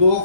2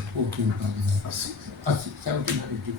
70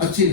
80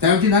79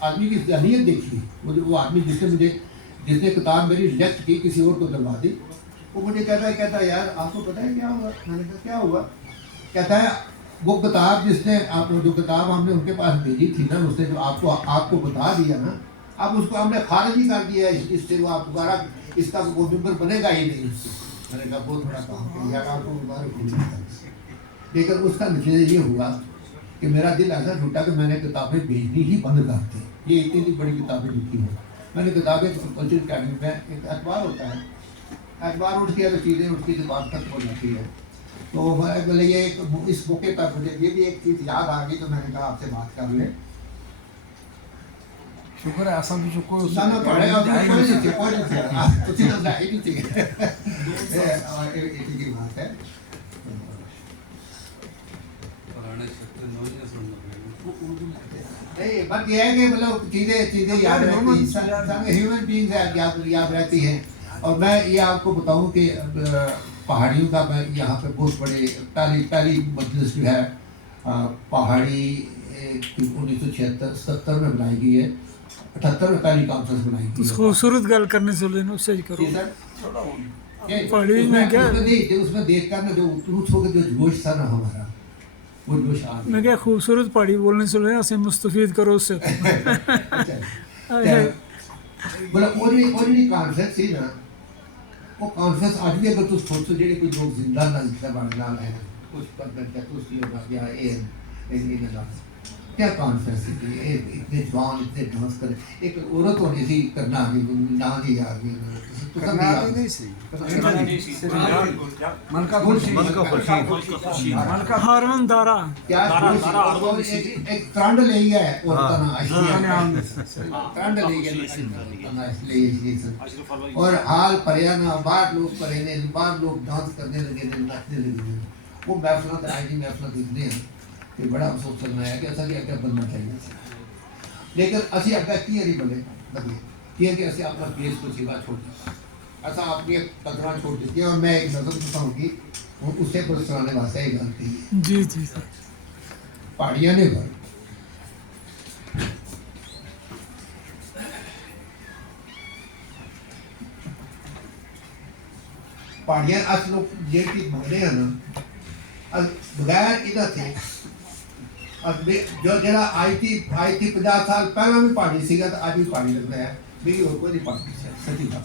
آدمی کی ذہنیت دیکھی مجھے وہ آدمی جس نے کتاب میری ریجیکٹ کی کسی اور کو دلوا دی وہ مجھے کہتا ہے یار آپ کو پتہ ہے کیا ہوا؟ میں نے کہا کیا ہوا؟ کہتا ہے وہ کتاب جس نے آپ جو کتاب ہم نے ان کے پاس بھیجی تھی نا اس نے جو آپ کو بتا دیا نا اب اس کو ہم نے خارج ہی کر دیا اس سے وہ آپ دوبارہ اس کا وہ ممبر بنے گا ہی نہیں اس سے. میں نے کہا بہت بڑا کام کیا یار آپ کو مبارک ہو. لیکن اس کا نتیجہ یہ ہوا کہ میرا دل ایسا ٹوٹا کہ میں نے کتابیں بھیجنی ہی بند کر دی. یہ اتنی بڑی کتابیں لکھی ہیں میں نے کتابیں کلچر اکیڈمی میں ایک اخبار ہوتا ہے اخبار اٹھ کے اگر چیزیں اس کی زبان تک ہو جاتی ہے تو بولے یہ اس موقع پر مجھے یہ بھی ایک چیز یاد آ گئی تو میں نے کہا آپ سے بات کر لیں. شکر ہے آسان بھی کوئی پڑھے اور بات ہے نہیں بات یہ ہے کہ مطلب چیزیں یاد رہتی ہیومن بینگز یاد رہتی ہیں. اور میں یہ آپ کو بتاؤں کہ پہاڑیوں کا میں یہاں پہ بہت بڑے پہلی مجلس جو ہے پہاڑی 1976 میں بنائی گئی ہے 78 میں پہلی کانفرنس بنائی گئی. اس خوبصورت گل کرنے سے لینا اس سے کرو پہاڑی میں کیا اس میں دیکھ کر نا جو اتروچ ہو کے جو جوش تھا نا ہمارا وہ جوش آ میں کیا خوبصورت پہاڑی بولنے سے لینا اسے مستفید کرو اس سے. بولا اوریجنل کانفرنس تھی نا وہ کانفرنس آج بھی اگر تم سوچو جڑے کوئی لوگ زندہ نہ جس بارے نال ہے کچھ پتہ کیا تو سی ہو گیا یہ کیا کانفرنس تھی اتنے جوان اتنے ڈانس کرے ایک عورت ہونے سی کرنا آگے نہ دی آگے کرنا آگے نہیں سی ملکہ خورشید ہارون دارا ایک ٹرنڈ لے گیا ہے ٹرنڈ لے گیا اور حال پریا نہ باہر لوگ پرے نے باہر لوگ ڈانس کرنے لگے نچنے لگے وہ محفلات آئی جی محفلات اتنے ہیں کہ بڑا افسوس کرنا ہے کہ ایسا بھی اگر بننا چاہیے لیکن اسی اگر کی نہیں بنے لگے یہ کہ ایسے اپنا دیش کو سیوا چھوڑ دیا ایسا اپنی قدریں چھوڑ دیتی ہے. اور میں ایک نظر بتاؤں گی اسے پرس کرانے واسطے یہ گل تھی جی جی پہاڑیاں نے گھر پہاڑیاں اس لوگ یہ چیز بولے ہیں نا بغیر ادھر تھے جو جڑا آئی تھی 50 سال پہلا بھی پہاڑی سیگا تو آج بھی پہاڑی لگتا ہے میری اور کوئی نہیں پہاڑی سے سچی بات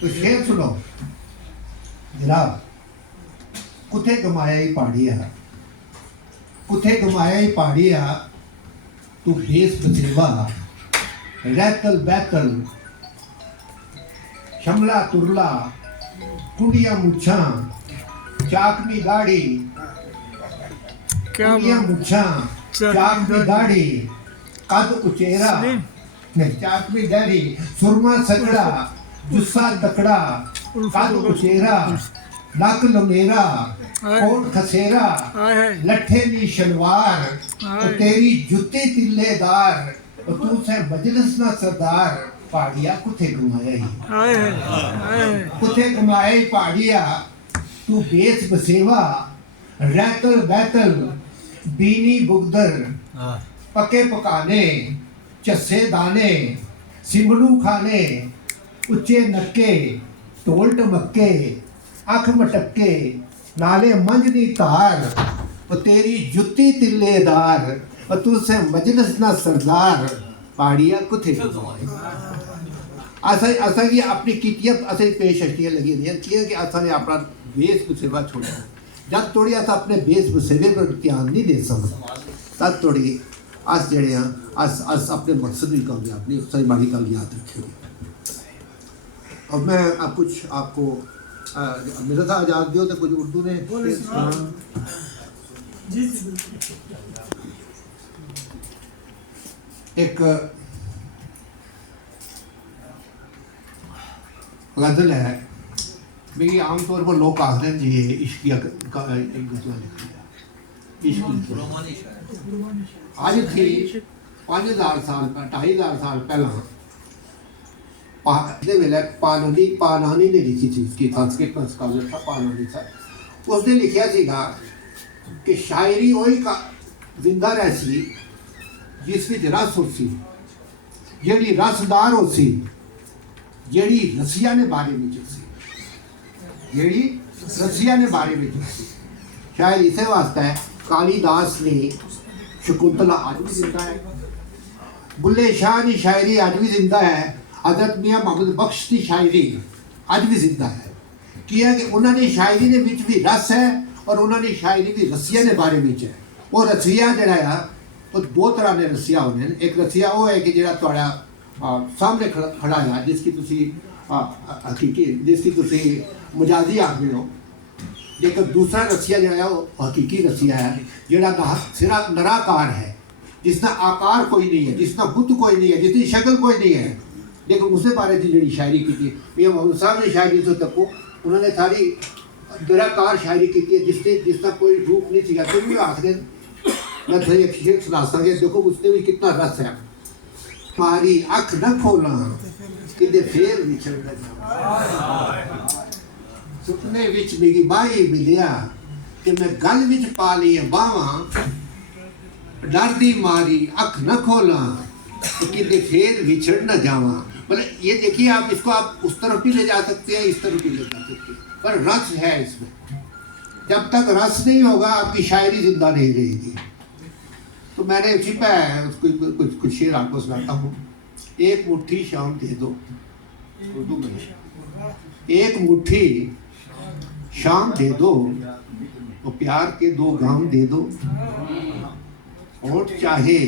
تو شعر سنو جناب کتھے گمایا ہی پہاڑی ہے کتھے گمایا ہی پہاڑی ہے تو بیس بسیوا ریتل بیتل شملہ ترلا کنڈیاں مچھاں چاکمی گاڑی کنڈیاں مچھاں چاکمی گاڑی قد اچیرا چاکمی گاڑی سرما سکڑا جسا دکڑا قد اچیرا نک لمیرا کوٹ خسیرا لٹھے نی شلوار تیری جتی تلے دار تو سے مجلس نہ سردار پہاڑیا کتھے گمایا ہی کتھے گمایا ہی پہاڑیا تو بیس بسیوا ریتل بیتل بینی بگدر پکے پکانے چسے دانے سمڑو کھانے اچے نکے ٹول ٹمکے اکھ مٹکے نالے منجنی تار اور تیری جتی تلے دار اور تو سے مجلس نہ سردار پہاڑیا کتھے ایسا یہ اپنی کیتیت ایسے پیش اشتیاں لگی نہیں کیا کہ ایسا نے اپنا بیس بسیوا چھوڑا جب توڑی ایسا اپنے بیس بسیوے پر دھیان نہیں دے سکتا تب توڑی آس جڑے ہیں آس اپنے مقصد بھی کامیاب نہیں اس باری کل یاد رکھے. اور میں اب کچھ آپ کو میرا تھا آزاد دیو تو کچھ اردو نے ایک غزل ہے بھی عام طور پر لوگ کہتے ہیں جی عشق کا ایک غزل لکھی ہے آج تھی 5000 سال 2500 سال پہلا پانانی نے لکھی تھی اس کی سنسکرت کا اسکالر تھا پانانی صاحب اس نے لکھا سی گا کہ شاعری وہی کا زندہ رہسی ਜਿਸ ਵਿੱਚ ਰਸ ਹੋਸੀ, ਜਿਹੜੀ ਰਸਦਾਰ ਹੋਸੀ, ਜਿਹੜੀ ਰਸੀਆ ਨੇ ਬਾਰੇ ਵਿੱਚ ਸੀ, ਜਿਹੜੀ ਰਸੀਆ ਨੇ ਬਾਰੇ ਵਿੱਚ ਸੀ। ਸ਼ਾਇਦ ਇਸੇ ਵਾਸਤੇ ਕਾਲੀਦਾਸ ਨੇ ਸ਼ਕੁੰਤਲਾ ਅੱਜ ਵੀ ਜ਼ਿੰਦਾ ਹੈ, ਬੁੱਲੇ ਸ਼ਾਹ ਦੀ ਸ਼ਾਇਰੀ ਅੱਜ ਵੀ ਜ਼ਿੰਦਾ ਹੈ, حضرت میاں محمد بخش ਦੀ ਸ਼ਾਇਰੀ ਅੱਜ ਵੀ ਜ਼ਿੰਦਾ ਹੈ। ਕੀ ਹੈ ਕਿ ਉਹਨਾਂ ਦੀ ਸ਼ਾਇਰੀ ਦੇ ਵਿੱਚ ਵੀ ਰਸ ਹੈ ਔਰ ਉਹਨਾਂ ਦੀ ਸ਼ਾਇਰੀ ਵੀ ਰਸੀਆ ਦੇ ਬਾਰੇ ਵਿੱਚ ਹੈ। ਉਹ ਰਸੀਆ ਜਿਹੜਾ ਆ ਉਹ ਦੋ ਤਰ੍ਹਾਂ ਦੇ ਰਸੀਆ ਹੁੰਦੇ ਨੇ। ਇੱਕ ਰਸੀਆ ਉਹ ਹੈ ਕਿ ਜਿਹੜਾ ਤੁਹਾਡਾ ਸਾਹਮਣੇ ਖੜਾ ਹੈ, ਜਿਸ ਕੀ ਤੁਸੀਂ ਹਕੀਕੀ, ਜਿਸ ਕੀ ਤੁਸੀਂ ਮਜਾਜ਼ੀ ਆਦਮੀ ਹੋ। ਇੱਕ ਦੂਸਰਾ ਰਸੀਆ ਜਿਹੜਾ ਉਹ ਹਕੀਕੀ ਰਸੀਆ ਹੈ, ਜਿਹੜਾ ਸਿਰਫ ਨਿਰਾਕਾਰ ਹੈ, جس کا آکار کوئی نہیں ہے، جس کا بت کوئی نہیں ہے، جس کی شکل کوئی نہیں ہے، لیکن اس نے بارے جی شاعری کی تھی میاں محمد صاحب نے شاعری سے تکو، انہوں نے ساری نراکار شاعری کی تھی جس کا کوئی روپ نہیں تھی۔ تم بھی آخر میں تھوڑی ایک شعر سنا سکتا کہ دیکھو اس نے بھی کتنا رس ہے۔ تمہاری اکھ نہ کھولا کدے پھر وچھڑ نہ جاواں، سپنے وچ میری بائی ملیا کہ میں گل وچ پا لی باواں، ڈر دی ماری اکھ نہ کھولا کدے پھر وچھڑ نہ جاواں۔ مطلب یہ دیکھیے آپ اس کو آپ اس طرف بھی لے جا سکتے ہیں، اس طرف بھی لے جا سکتے ہیں، پر رس ہے اس میں۔ جب تک رس نہیں ہوگا آپ کی شاعری زندہ نہیں رہے گی۔ تو میں نے چھپا ہے اس کو کچھ شعر آپ کو سناتا ہوں۔ ایک مٹھی شام دے دو، اردو میں ایک مٹھی شام دے دو، اور پیار کے دو گام دے دو، ہونٹ چاہے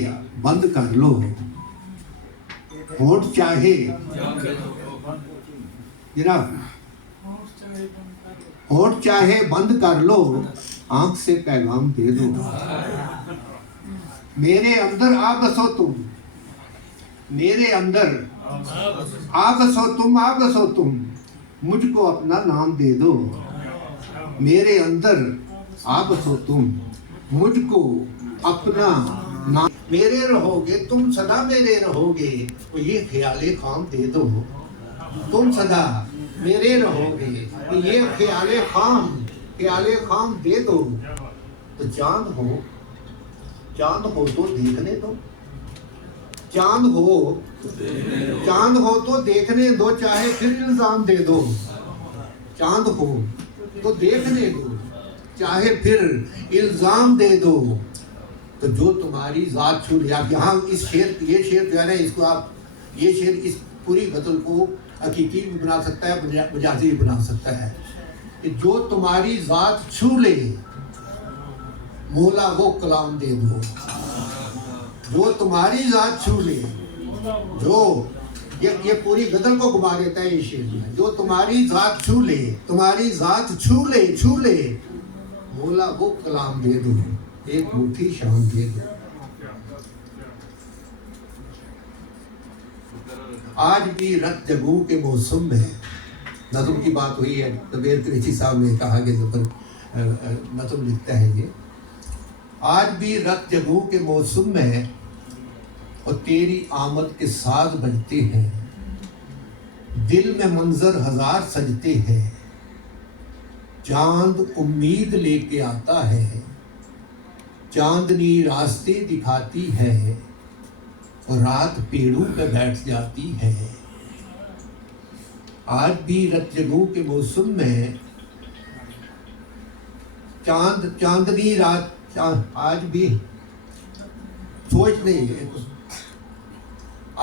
بند کر لو، ہونٹ چاہے جناب ہونٹ چاہے بند کر لو، آنکھ سے پیغام دے دو، میرے اندر آ بسو تم، میرے اندر آ بسو تم، آ بسو تم، مجھ کو اپنا نام دے دو، میرے اندر آ بسو تم، مجھ کو اپنا نام، میرے رہو گے تم سدا، میرے رہو گے تو یہ خیال خام دے دو، تم سدا میرے رہو گے تو یہ خیال خام دے دو۔ تو چاند ہو تو دیکھنے دو، چاند ہو تو دیکھنے دو، چاہے پھر الزام دے دو، چاند ہو تو دیکھنے دو، چاہے پھر الزام دے دو۔ تو جو تمہاری ذات چھو لیا، یہاں اس شعر یہ شعر جو ہے نا، اس کو آپ یہ شعر اس پوری غزل کو حقیقی بھی بنا سکتا ہے، مجازی بھی بنا سکتا ہے کہ جو تمہاری ذات چھو لے مولا وہ کلام دے دو، جو تمہاری ذات چھو لے، جو یہ پوری غزل کو گھما دیتا ہے یہ شعر، جو تمہاری ذات چھو لے، تمہاری ذات چھو لے مولا وہ کلام دے دو، ایک مٹھی شام دے دو۔ آج بھی رت جگو کے موسم میں، نظم کی بات ہوئی ہے، کبیر قریشی صاحب نے کہا کہ نظم لکھتا ہے یہ، آج بھی رت جگو کے موسم میں اور تیری آمد کے ساز بجتے ہیں، دل میں منظر ہزار سجتے ہیں، چاند امید لے کے آتا ہے، چاندنی راستے دکھاتی ہے، اور رات پیڑوں پہ بیٹھ جاتی ہے۔ آج بھی رت جگو کے موسم میں چاندنی رات، آج بھی سوچ نہیں ہے،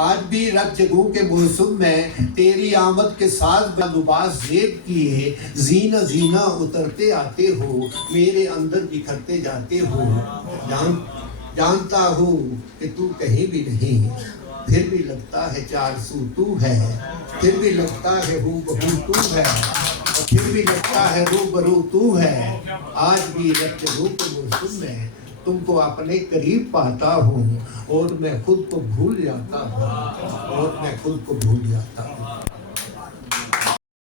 آج بھی رت جگو کے موسم میں تیری آمد کے ساتھ لباس زیب کیے، زینہ زینہ اترتے آتے ہو، میرے اندر بکھرتے جاتے ہو، جانتا ہوں کہ تو کہیں بھی نہیں، پھر بھی لگتا ہے چار سو تو ہے، پھر بھی لگتا ہے ہو بہو تو ہے، اور پھر بھی لگتا ہے رو برو تو ہے۔ آج بھی رت جگو کے موسم میں تم کو اپنے قریب پاتا ہوں، اور میں خود کو بھول جاتا ہوں، اور میں خود کو بھول جاتا ہوں۔